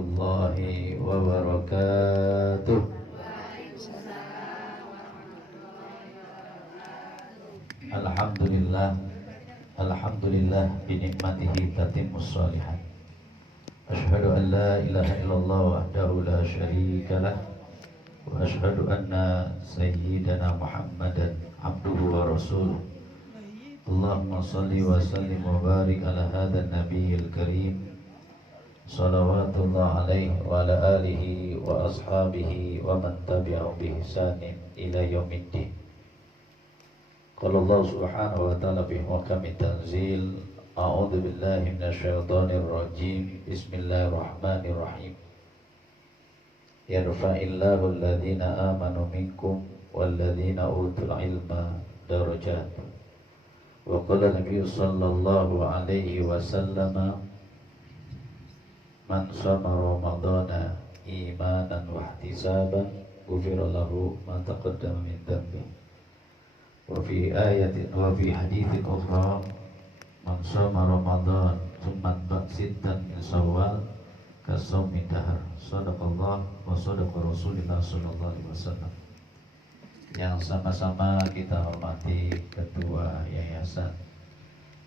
warahmatullahi wabarakatuh. Alhamdulillah, alhamdulillah binikmatihi tatimmus shalihat. Asyhadu an la ilaha illallah wahdahu la syarikalah wa asyhadu anna sayyidana Muhammadan abduhu wa rasuluh. Allahumma salli wa sallim wa barik ala hadzal nabiyil karim. Salawatullah alaihi wa ala alihi wa ashabihi wa man tabi'ahum bi ihsanin ila yaumiddin. Qala Allah subhanahu wa ta'ala fi muhkamit tanzil, a'udzu billahi minasyaitonir rajim. Bismillahirrahmanirrahim. Yarfa'illahu alladhina amanu minkum walladhina utul ilma darajat. Wa qala Nabi sallallahu alaihi wasallam, man shoma ramadhana imanan wa ihtisaban ghufira lahu ma taqaddama min dhanbi. Wa fi ayatin wa fi haditsin ukhra, man shoma ramadhan thumma sittan min shawwal kasawmi dahr. Shadaqallah wa shadaqa Rasulullah sallallahu alaihi wasallam. Yang sama-sama kita hormati Ketua Yayasan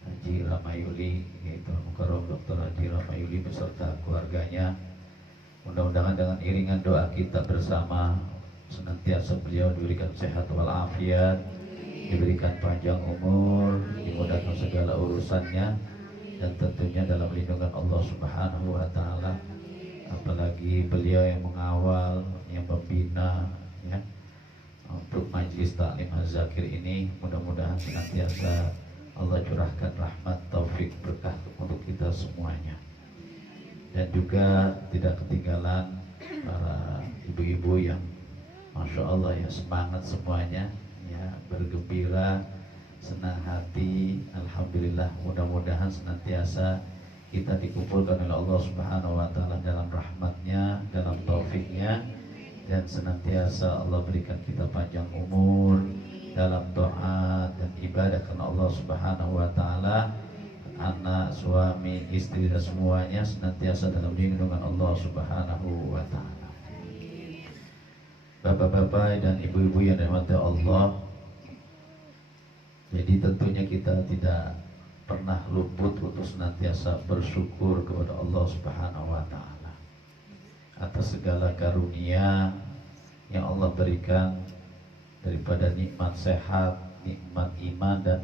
Haji Ramayuli, yaitu Mukarram Dr. Haji Ramayuli beserta keluarganya. Mudah-mudahan dengan iringan doa kita bersama senantiasa beliau diberikan sehat walafiat, diberikan panjang umur, dimudahkan segala urusannya, dan tentunya dalam lindungan Allah Subhanahu wa Ta'ala. Apalagi beliau yang mengawal, yang membina, ya, untuk Majelis Ta'lim Az-Zakir ini, mudah-mudahan senantiasa Allah curahkan rahmat, taufik, berkah untuk kita semuanya. Dan juga tidak ketinggalan para ibu-ibu yang Masya Allah ya, semangat semuanya, ya, bergembira, senang hati. Alhamdulillah, mudah-mudahan senantiasa kita dikumpulkan oleh Allah Subhanahu wa Ta'ala dalam rahmatnya, dalam taufiknya, dan senantiasa Allah berikan kita panjang umur dalam taat dan ibadah karena Allah Subhanahu wa Ta'ala. Anak, suami, istri dan semuanya senantiasa dalam lindungan Allah Subhanahu wa Ta'ala. Bapak-bapak dan ibu-ibu yang dirahmati Allah, jadi tentunya kita tidak pernah luput untuk senantiasa bersyukur kepada Allah Subhanahu wa Ta'ala atas segala karunia yang Allah berikan, daripada nikmat sehat, nikmat iman dan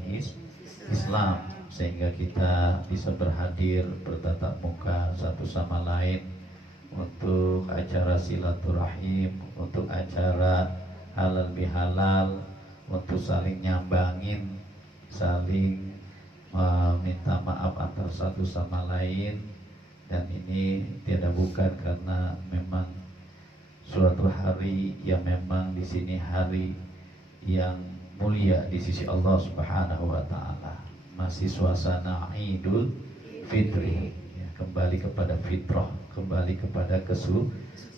Islam, sehingga kita bisa berhadir bertatap muka satu sama lain untuk acara silaturahim, untuk acara halal bihalal, untuk saling nyambangin, saling minta maaf antar satu sama lain. Dan ini tiada bukan karena memang suatu hari yang memang di sini hari yang mulia di sisi Allah Subhanahu wa Ta'ala. Masih suasana Idul Fitri, ya, kembali kepada fitrah, kembali kepada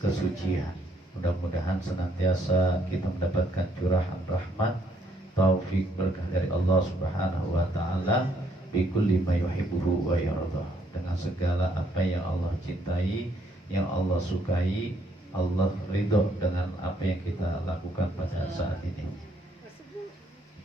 kesucian. Mudah-mudahan senantiasa kita mendapatkan curahan rahmat, taufik, berkah dari Allah Subhanahu wa Ta'ala bi kulli ma yuhibbuhu wa yardah, dengan segala apa yang Allah cintai, yang Allah sukai, Allah ridho dengan apa yang kita lakukan pada saat ini.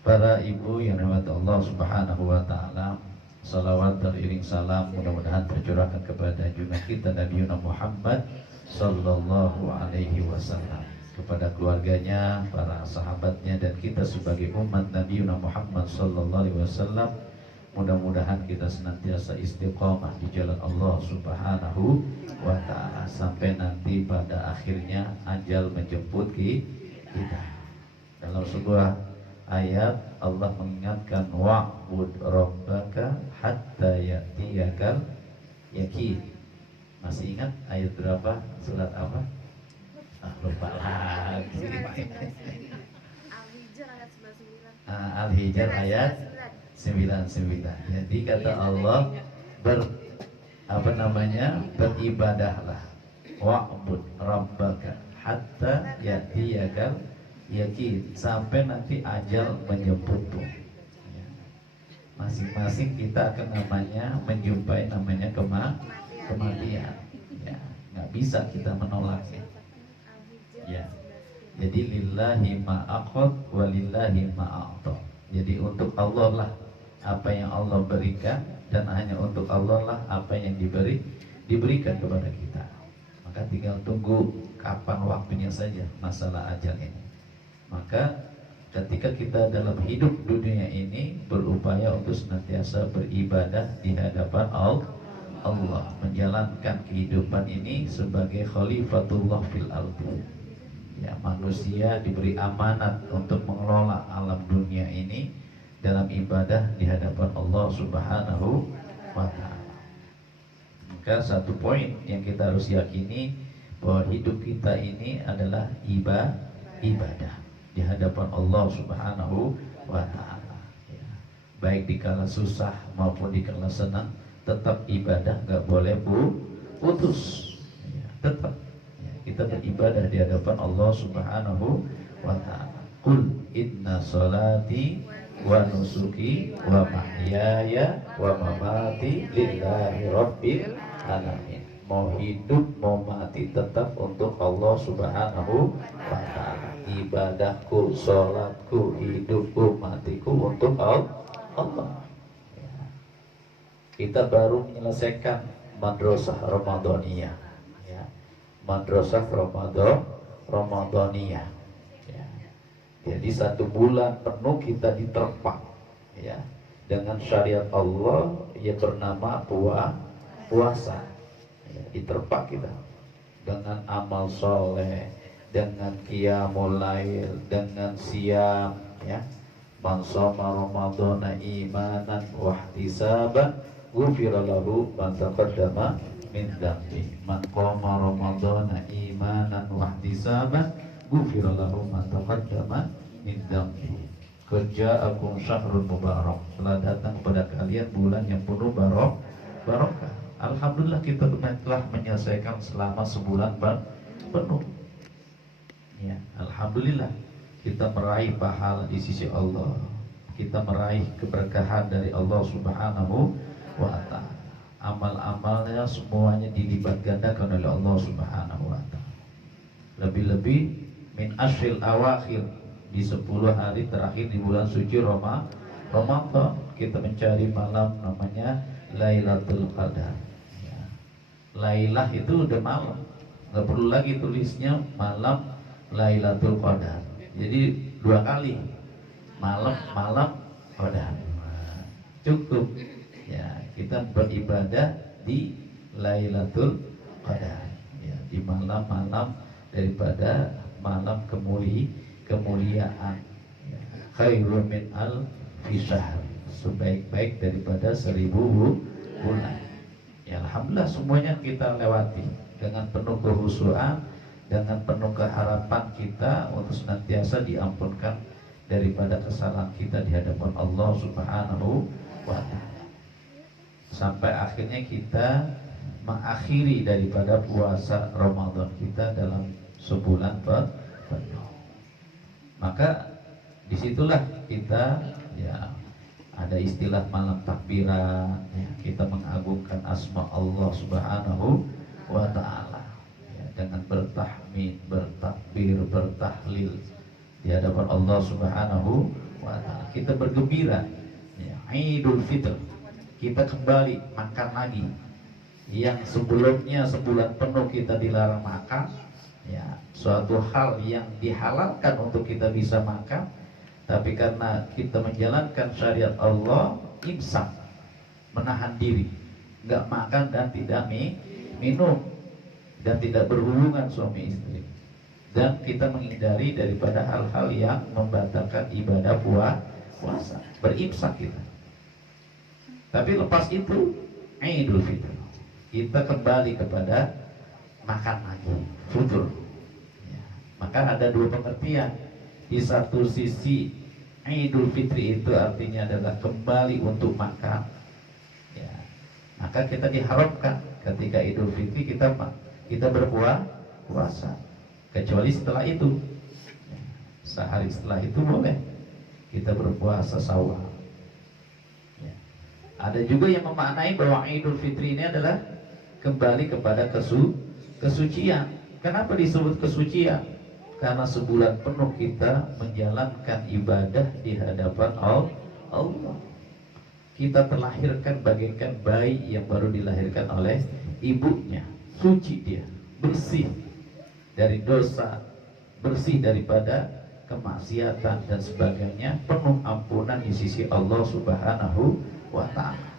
Para ibu yang dirahmati Allah Subhanahu wa Ta'ala, salawat teriring salam mudah-mudahan tercurahkan kepada junjungan kita Nabi Muhammad sallallahu alaihi wasallam, kepada keluarganya, para sahabatnya, dan kita sebagai umat Nabi Muhammad sallallahu alaihi wasallam. Mudah-mudahan kita senantiasa istiqomah di jalan Allah Subhanahu wa Ta'ala sampai nanti pada akhirnya ajal menjemput kita. Dalam sebuah ayat Allah mengingatkan, wa'bud rabbaka hatta ya'tiyakal yaqin. Masih ingat ayat berapa? Surat apa? Lupa lagi. Al-Hijr ayat 99. Jadi kata Allah, beribadahlah, wa'bud rabbaka hatta ya'tiyakal yaqin, sampai nanti ajal menjemputmu. Masing-masing kita akan menjumpai namanya kematian. Ya, nggak bisa kita menolaknya. Ya. Jadi lillahi ma'akhad walillahi ma'a'ta. Jadi untuk Allah lah apa yang Allah berikan, dan hanya untuk Allah lah apa yang diberikan kepada kita. Maka tinggal tunggu kapan waktunya saja masalah ajal ini. Maka ketika kita dalam hidup dunia ini berupaya untuk senantiasa beribadah di hadapan Allah, menjalankan kehidupan ini sebagai khalifatullah fil ardi. Ya, manusia diberi amanat untuk mengelola alam dunia ini dalam ibadah di hadapan Allah Subhanahu wa ta'ala. Maka satu poin yang kita harus yakini, bahwa hidup kita ini adalah ibadah di hadapan Allah Subhanahu wa ta'ala. Ya. Baik di kala susah maupun di kala senang, tetap ibadah, gak boleh putus. Ya, tetap kita beribadah di hadapan Allah Subhanahu wa ta'ala. Qul inna salati wa nusuki wa mahyaya wa mamati lillahi rabbil alamin. Mau hidup mau mati tetap untuk Allah Subhanahu wa ta'ala. Ibadahku, sholatku, hidupku, matiku untuk Allah. Kita baru menyelesaikan madrasah Ramadaniyah. Madrasah Ramadaniyah. Ya. Jadi 1 bulan penuh kita diterpa, ya, dengan syariat Allah yang bernama puasa. Ya, diterpa kita dengan amal soleh, dengan qiyamul lail, dengan siam, ya. Man shoma ramadhana imanan wa ihtisaban ghufira lahu ma taqaddama min dambi. Man qama ramadhana imanan wa ihtisaban ghufira lahu ma taqaddama min dambi. Ja'akum syahrul mubarak. Telah datang kepada kalian bulan yang penuh barokah. Alhamdulillah kita telah menyelesaikan selama sebulan penuh. Ya, alhamdulillah kita meraih pahala di sisi Allah. Kita meraih keberkahan dari Allah Subhanahu wa ta'ala. Amal-amalnya semuanya dilipat gandakan oleh Allah Subhanahu wa ta'ala. Lebih-lebih min ashril awakhir, di 10 hari terakhir di bulan suci Ramadan, kita mencari malam namanya Lailatul Qadar. Ya. Lailah itu udah malam, nggak perlu lagi tulisnya malam Lailatul Qadar. Jadi 2 kali malam Qadar. Cukup. Ya, kita beribadah di Lailatul Qadar, ya, di malam-malam daripada malam kemuliaan, ya. Khairun min alfi syahr, sebaik-baik daripada 1000 bulan. Ya, alhamdulillah semuanya kita lewati dengan penuh kehusuan, dengan penuh keharapan kita untuk senantiasa diampunkan daripada kesalahan kita di hadapan Allah Subhanahu wa ta'ala. Sampai akhirnya kita mengakhiri daripada puasa Ramadan kita dalam sebulan penuh. Maka disitulah kita, ya, ada istilah malam takbiran, ya, kita mengagungkan asma Allah Subhanahu wa ta'ala, ya, dengan bertahmid, bertakbir, bertahlil di hadapan Allah Subhanahu wa ta'ala. Kita bergembira, ya, Idul Fitr. Kita kembali makan lagi yang sebelumnya sebulan penuh kita dilarang makan, ya, suatu hal yang dihalalkan untuk kita bisa makan, tapi karena kita menjalankan syariat Allah, imsak, menahan diri, nggak makan dan tidak minum, dan tidak berhubungan suami istri, dan kita menghindari daripada hal-hal yang membatalkan ibadah puasa, berimsak kita. Tapi lepas itu Idul Fitr, kita kembali kepada makan lagi, futur, ya. Maka ada 2 pengertian. Di satu sisi Idul Fitri itu artinya adalah kembali untuk makan, ya. Maka kita diharapkan ketika Idul Fitri kita berpuasa, kecuali setelah itu, ya. Sehari setelah itu boleh kita berpuasa Syawal. Ada juga yang memaknai bahwa Idul Fitri ini adalah kembali kepada kesucian. Kenapa disebut kesucian? Karena sebulan penuh kita menjalankan ibadah di hadapan Allah. Kita terlahirkan bagaikan bayi yang baru dilahirkan oleh ibunya. Suci dia, bersih dari dosa, bersih daripada kemaksiatan dan sebagainya, penuh ampunan di sisi Allah Subhanahu wa ta'ala.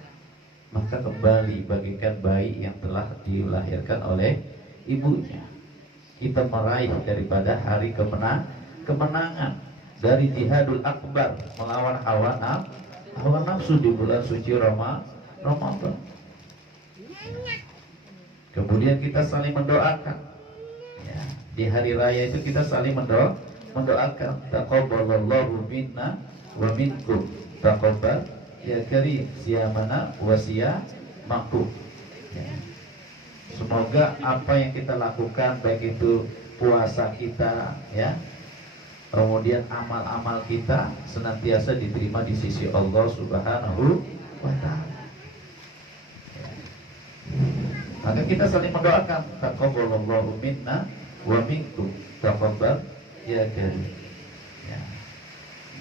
Maka kembali bagaikan bayi yang telah dilahirkan oleh ibunya. Kita meraih daripada hari kemenangan dari jihadul akbar, melawan hawa nafsu di bulan suci Ramadan. Kemudian kita saling mendoakan ya, di hari raya itu kita saling mendoakan, taqabbalallahu minna wa minkum taqabbal ya karim siyamana wa siyamakum ya. Semoga apa yang kita lakukan, baik itu puasa kita ya, kemudian amal-amal kita senantiasa diterima di sisi Allah Subhanahu wa ta'ala ya. Maka kita saling mendoakan, taqabbalallahu minna wa minkum taqabbal ya karim ya.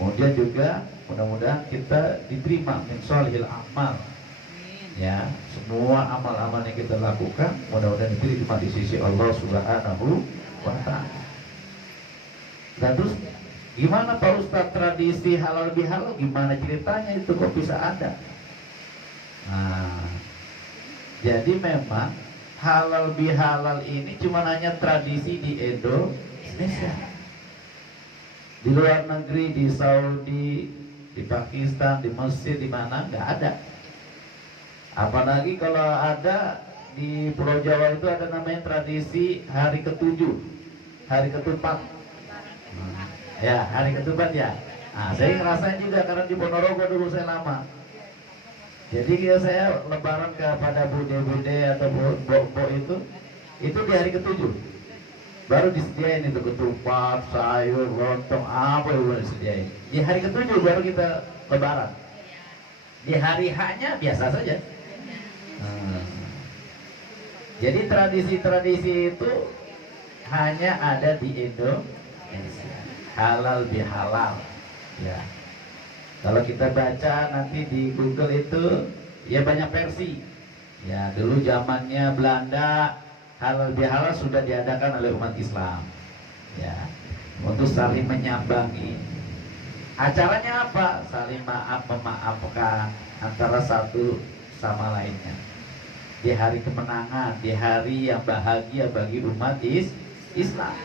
Kemudian juga mudah-mudahan kita diterima min sholihil amal ya, semua amal-amal yang kita lakukan mudah-mudahan diterima di sisi Allah Subhanahu wa ta'ala. Dan terus gimana Pak Ustadz tradisi halal bihalal, gimana ceritanya itu kok bisa ada? Nah, jadi memang halal bihalal ini cuma hanya tradisi di Indonesia. Di luar negeri, di Saudi, di Pakistan, di Mesir, di mana nggak ada. Apalagi kalau ada di Pulau Jawa itu ada namanya tradisi hari ketujuh, hari ketupat. Ya, hari ketupat ya. Nah, saya ngerasain juga karena di Ponorogo dulu saya lama. Jadi kalau saya lebaran kepada bude-bude atau bo itu di hari ketujuh. Baru disediain itu ketupat, sayur, lontong, apa yang boleh disediain. Di hari ketujuh baru kita lebaran. Di hari H-nya biasa saja. Jadi tradisi-tradisi itu hanya ada di Indonesia. Halal bihalal ya. Kalau kita baca nanti di Google itu ya banyak versi ya. Dulu zamannya Belanda halal bihalal sudah diadakan oleh umat Islam ya, untuk saling menyambangi. Acaranya apa? Saling memaafkan antara satu sama lainnya di hari kemenangan, di hari yang bahagia bagi umat Islam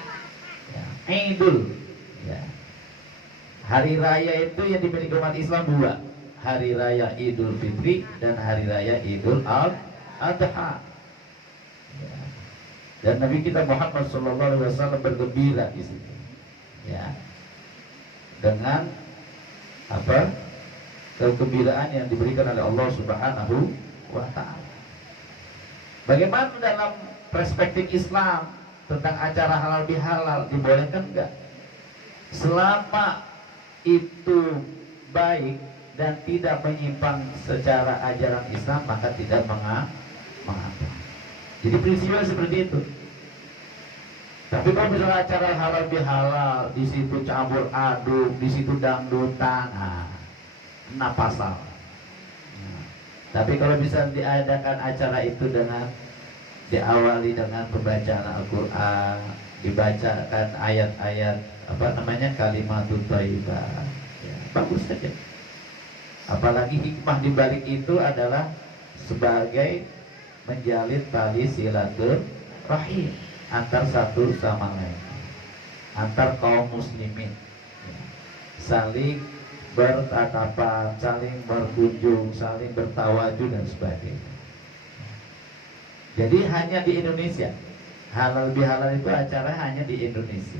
ya. Idul ya. Hari raya itu yang dimiliki umat Islam dua, hari raya Idul Fitri dan hari raya Idul Adha ya. Dan Nabi kita Muhammad SAW bergembira di situ ya, dengan apa, kegembiraan yang diberikan oleh Allah Subhanahu wa ta'ala. Bagaimana dalam perspektif Islam tentang acara halal bihalal, dibolehkan enggak? Selama itu baik dan tidak menyimpang secara ajaran Islam, maka tidak mengapa. Jadi prinsipnya seperti itu. Tapi kalau misalnya acara halal bihalal, di situ campur aduk, di situ dangdutan, nah pasal. Tapi kalau bisa diadakan acara itu dengan diawali dengan pembacaan Al-Quran, dibacakan ayat-ayat apa namanya kalimatut thayyibah ya, bagus saja. Apalagi hikmah di balik itu adalah sebagai menjalin tali silaturahim antar satu sama lain, antar kaum muslimin ya. Saling bertatapan, saling berkunjung, saling bertawajuh dan sebagainya. Jadi hanya di Indonesia halal bihalal itu acara hanya di Indonesia.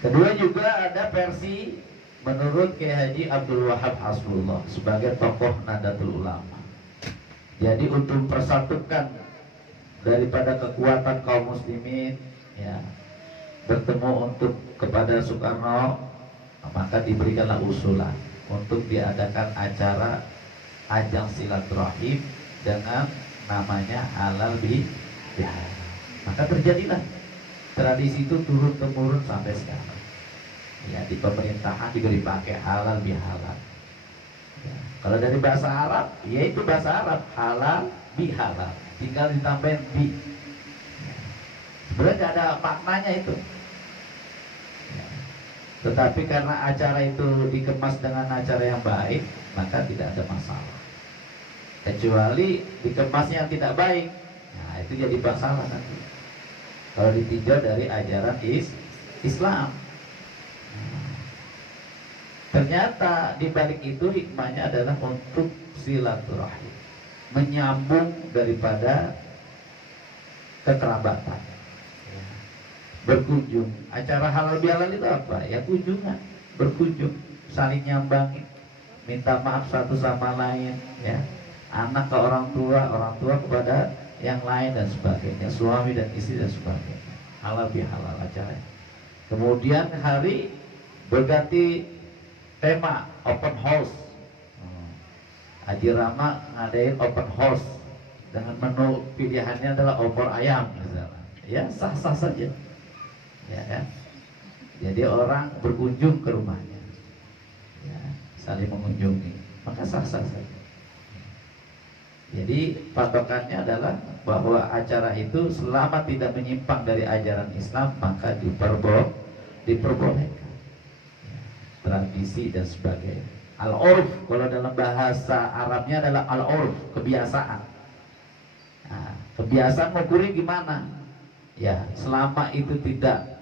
Kedua juga ada versi menurut Kiai Haji Abdul Wahab Hasbullah sebagai tokoh Nahdlatul Ulama. Jadi untuk persatukan daripada kekuatan kaum muslimin ya, bertemu untuk kepada Soekarno, maka diberikanlah usulan untuk diadakan acara ajang silaturahim dengan namanya halal Ya, maka terjadilah tradisi itu turun temurun sampai sekarang. Ya, di pemerintahan diberi pakai halal bihalal. Ya, kalau dari bahasa Arab, ya itu bahasa Arab halal bihalal. Tinggal ditambahin bi. Ya, sebenarnya nggak ada maknanya itu. Ya, tetapi karena acara itu dikemas dengan acara yang baik, maka tidak ada masalah. Kecuali dikemasnya yang tidak baik, nah itu jadi masalah nanti. Kalau ditinjau dari ajaran Islam. Ternyata di balik itu hikmahnya adalah untuk silaturahim, menyambung daripada kekerabatan. Berkunjung, acara halal bihalal itu apa? Ya kunjungan, berkunjung, saling nyambangin, minta maaf satu sama lain, ya. Anak ke orang tua kepada yang lain dan sebagainya, suami dan istri dan sebagainya. Halal bihalal acaranya. Kemudian hari berganti tema open house. Haji Rama ngadain open house dengan menu pilihannya adalah opor ayam misalnya. Ya sah-sah saja. Ya kan? Jadi orang berkunjung ke rumahnya. Ya, saling mengunjungi. Maka sah-sah saja. Jadi patokannya adalah bahwa acara itu selama tidak menyimpang dari ajaran Islam maka diperbolehkan. Tradisi dan sebagainya. Al-urf kalau dalam bahasa Arabnya adalah al-urf, kebiasaan. Nah, kebiasaan mengukurnya gimana? Ya, selama itu tidak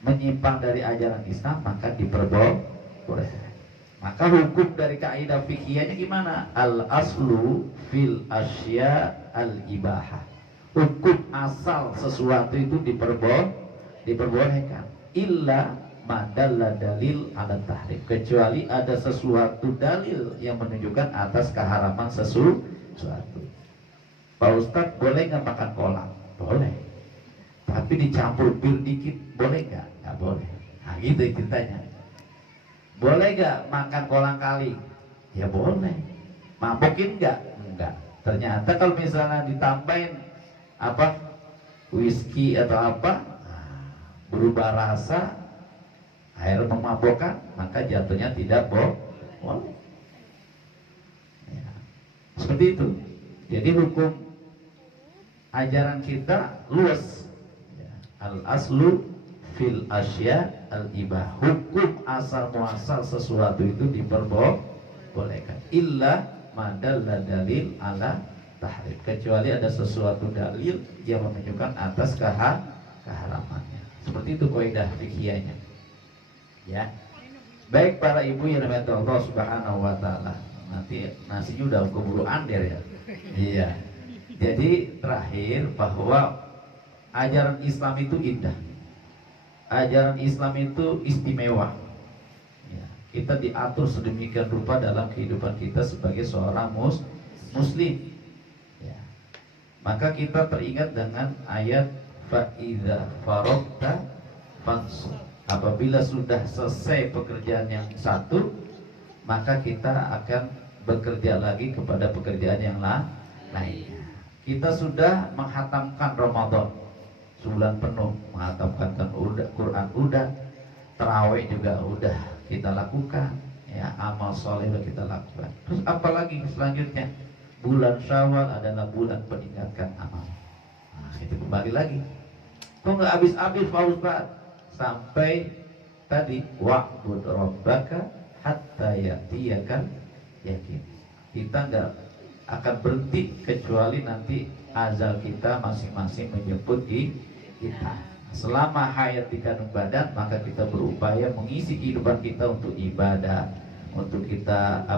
menyimpang dari ajaran Islam maka diperbolehkan. Maka hukum dari kaidah fikhiyahnya gimana? Al-aslu fil asya al-ibahah. Hukum asal sesuatu itu diperbolehkan. Illa madalla dalil ala tahrim, kecuali ada sesuatu dalil yang menunjukkan atas keharaman sesuatu. Pak Ustadz boleh nggak makan kolang? Boleh. Tapi dicampur bir dikit boleh nggak? Nggak boleh. Nah gitu ceritanya. Boleh nggak makan kolang kali? Ya boleh. Mabokin nggak? Enggak. Ternyata kalau misalnya ditambahin apa whisky atau apa, berubah rasa, air memabukkan, maka jatuhnya tidak boleh. Ya. Seperti itu. Jadi hukum ajaran kita luas. Ya. Al-aslu fil asya al-ibah. Hukum asal muasal sesuatu itu diperbolehkan. Illa madalla dalil ala tahrim. Kecuali ada sesuatu dalil yang menunjukkan atas keharamannya. Seperti itu kaidah fikihnya. Ya, baik para ibu yang dirahmati Allah Subhanahu wa taala. Nanti nasinya udah keburu under ya. Iya. Jadi terakhir bahwa ajaran Islam itu indah. Ajaran Islam itu istimewa. Ya, kita diatur sedemikian rupa dalam kehidupan kita sebagai seorang muslim. Ya. Maka kita teringat dengan ayat fa idza faragta fansub. Apabila sudah selesai pekerjaan yang satu, maka kita akan bekerja lagi kepada pekerjaan yang lainnya. Kita sudah menghatamkan Ramadan sebulan penuh, menghatamkan Quran udah, tarawih juga udah kita lakukan, ya amal soleh udah kita lakukan. Terus apalagi selanjutnya? Bulan Syawal adalah bulan meningkatkan amal. Nah, itu kembali lagi. Kok nggak habis-habis Pak Ustaz? Sampai tadi wa'bud rabbaka hatta ya'tiyakan yakin. Kita nggak akan berhenti kecuali nanti azal kita masing-masing menjemput kita. Selama hayat di kandung badan, maka kita berupaya mengisi kehidupan kita untuk ibadah, untuk kita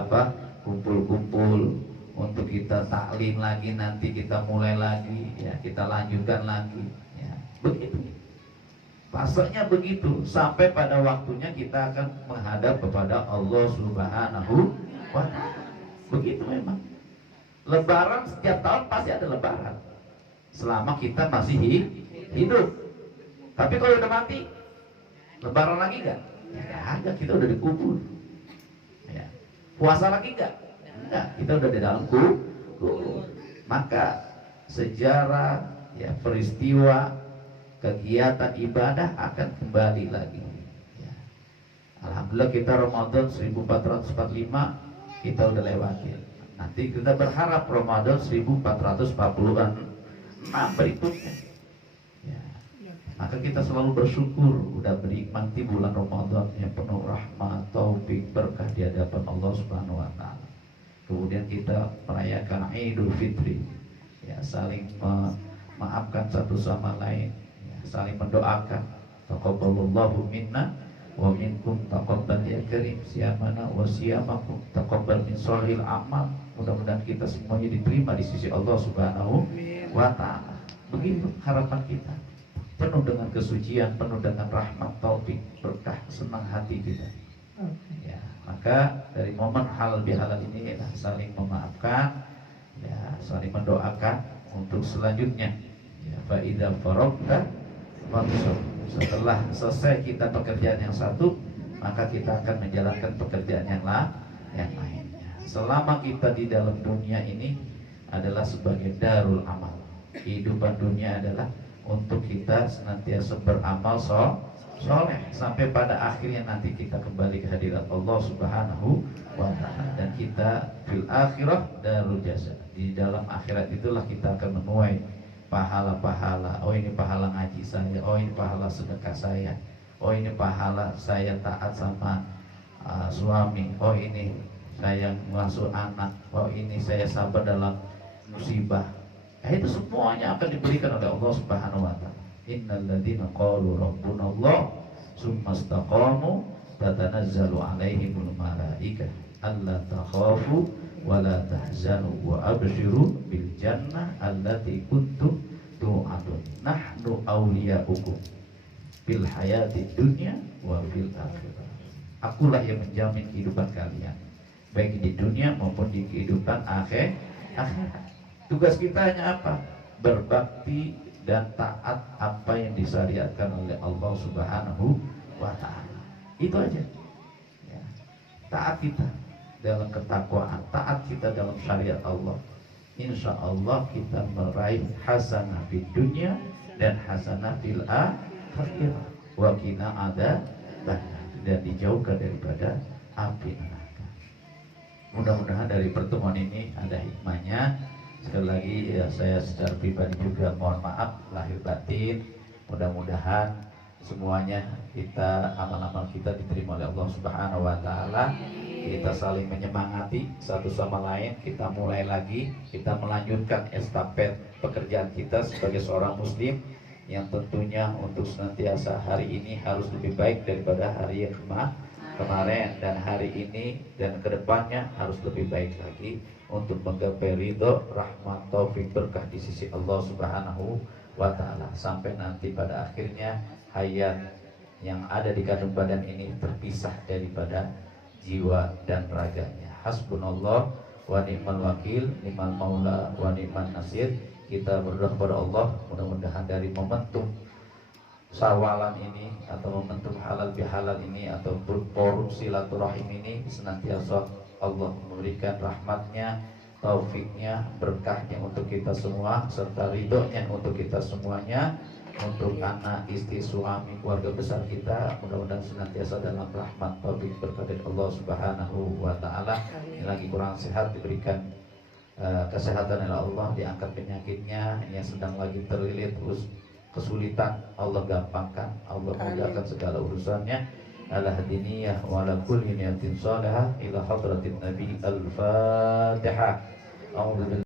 kumpul-kumpul, untuk kita taklim lagi, nanti kita mulai lagi, ya kita lanjutkan lagi, ya begitu. Pasanya begitu sampai pada waktunya kita akan menghadap kepada Allah Subhanahu wa ta'ala. Begitu memang. Lebaran setiap tahun pasti ada lebaran. Selama kita masih hidup. Tapi kalau udah mati, lebaran lagi enggak? Ya ada, kita udah dikubur. Ya. Puasa lagi enggak? Enggak, kita udah di dalam kubur. Maka sejarah ya peristiwa kegiatan ibadah akan kembali lagi. Ya. Alhamdulillah kita Ramadan 1445 kita udah lewatin. Nanti kita berharap Ramadan 1446 berikutnya. Ya. Maka kita selalu bersyukur udah menikmati bulan Ramadan yang penuh rahmat, taufik, berkah di hadapan Allah Subhanahu wa taala. Kemudian kita merayakan Idul Fitri, ya, saling memaafkan satu sama lain, ya, saling mendoakan. Taqabbalallahu minna wa minkum taqabbal ya karim, siyamana wa siyamakum taqabbal min sholihil amal. Mudah-mudahan kita semuanya diterima di sisi Allah Subhanahu wa taala. Begitu harapan kita. Penuh dengan kesucian, penuh dengan rahmat, taufik, berkah, senang hati kita. Ya, maka dari momen halal bihalal ini ya, saling memaafkan, ya, saling mendoakan untuk selanjutnya. Ya, fa idza faragta fansab. Setelah selesai kita pekerjaan yang satu, maka kita akan menjalankan pekerjaan yang lainnya. Selama kita di dalam dunia ini adalah sebagai darul amal. Kehidupan dunia adalah untuk kita senantiasa beramal soleh sampai pada akhirnya nanti kita kembali ke hadirat Allah Subhanahu wa taala, dan kita fil akhirah darul jasa. Di dalam akhirat itulah kita akan menuai pahala-pahala. Oh, ini pahala ngaji saya, oh ini pahala sedekah saya, oh ini pahala saya taat sama suami, oh ini saya mengasuh anak, oh ini saya sabar dalam musibah. Itu semuanya akan diberikan oleh Allah Subhanahu wa taala. Innal ladzina qalu rabbuna Allah tsumma istaqamu tatanazzalu alaihimul malaikah alla takhafu wa la tahzanu wa abshiru bil jannah allati kuntum tu'adun. Nahnu awliya'ukum fil hayati dunya wa fil akhirah. Akulah yang menjamin kehidupan kalian baik di dunia maupun di kehidupan akhirat. Tugas kita hanya apa? Berbakti dan taat apa yang disyariatkan oleh Allah Subhanahu wa taala. Itu aja. Ya. Taat kita dalam ketakwaan, taat kita dalam syariat Allah. Insya Allah kita meraih hasanah di dunia dan hasanah fil akhirah. Wa qina adzabannar, dan dijauhkan daripada api neraka. Mudah-mudahan dari pertemuan ini ada hikmahnya. Sekali lagi ya, saya secara pribadi juga mohon maaf lahir batin. Mudah-mudahan semuanya kita, amal-amal kita diterima oleh Allah Subhanahu wa taala. Kita saling menyemangati satu sama lain. Kita mulai lagi, kita melanjutkan estafet pekerjaan kita sebagai seorang muslim, yang tentunya untuk senantiasa hari ini harus lebih baik daripada hari yang kemarin, dan hari ini dan kedepannya harus lebih baik lagi untuk menggapai ridho, rahmat, taufik, berkah di sisi Allah Subhanahu wa taala, sampai nanti pada akhirnya hayat yang ada di kandung badan ini terpisah daripada jiwa dan raganya. Hasbunallah wa ni'mal wakil, ni'mal maula wa ni'man nasir. Kita berdoa kepada Allah, mudah-mudahan dari momentum sawalan ini atau momentum halal bihalal ini atau forum silaturahim ini senantiasa Allah memberikan rahmatnya, taufiknya, berkahnya untuk kita semua, serta ridhonya untuk kita semuanya, untuk anak, istri, suami, keluarga besar kita. Mudah-mudahan senantiasa dalam rahmat, taufik, berkah dari Allah Subhanahu wa taala. Yang lagi kurang sehat diberikan kesehatan oleh Allah, diangkat penyakitnya. Yang sedang lagi terlilit kesulitan Allah gampangkan, Allah mudahkan segala urusannya. Ala hadiniyah wa ala kulli niyatin salihah ila hadratin nabi al-fatihah.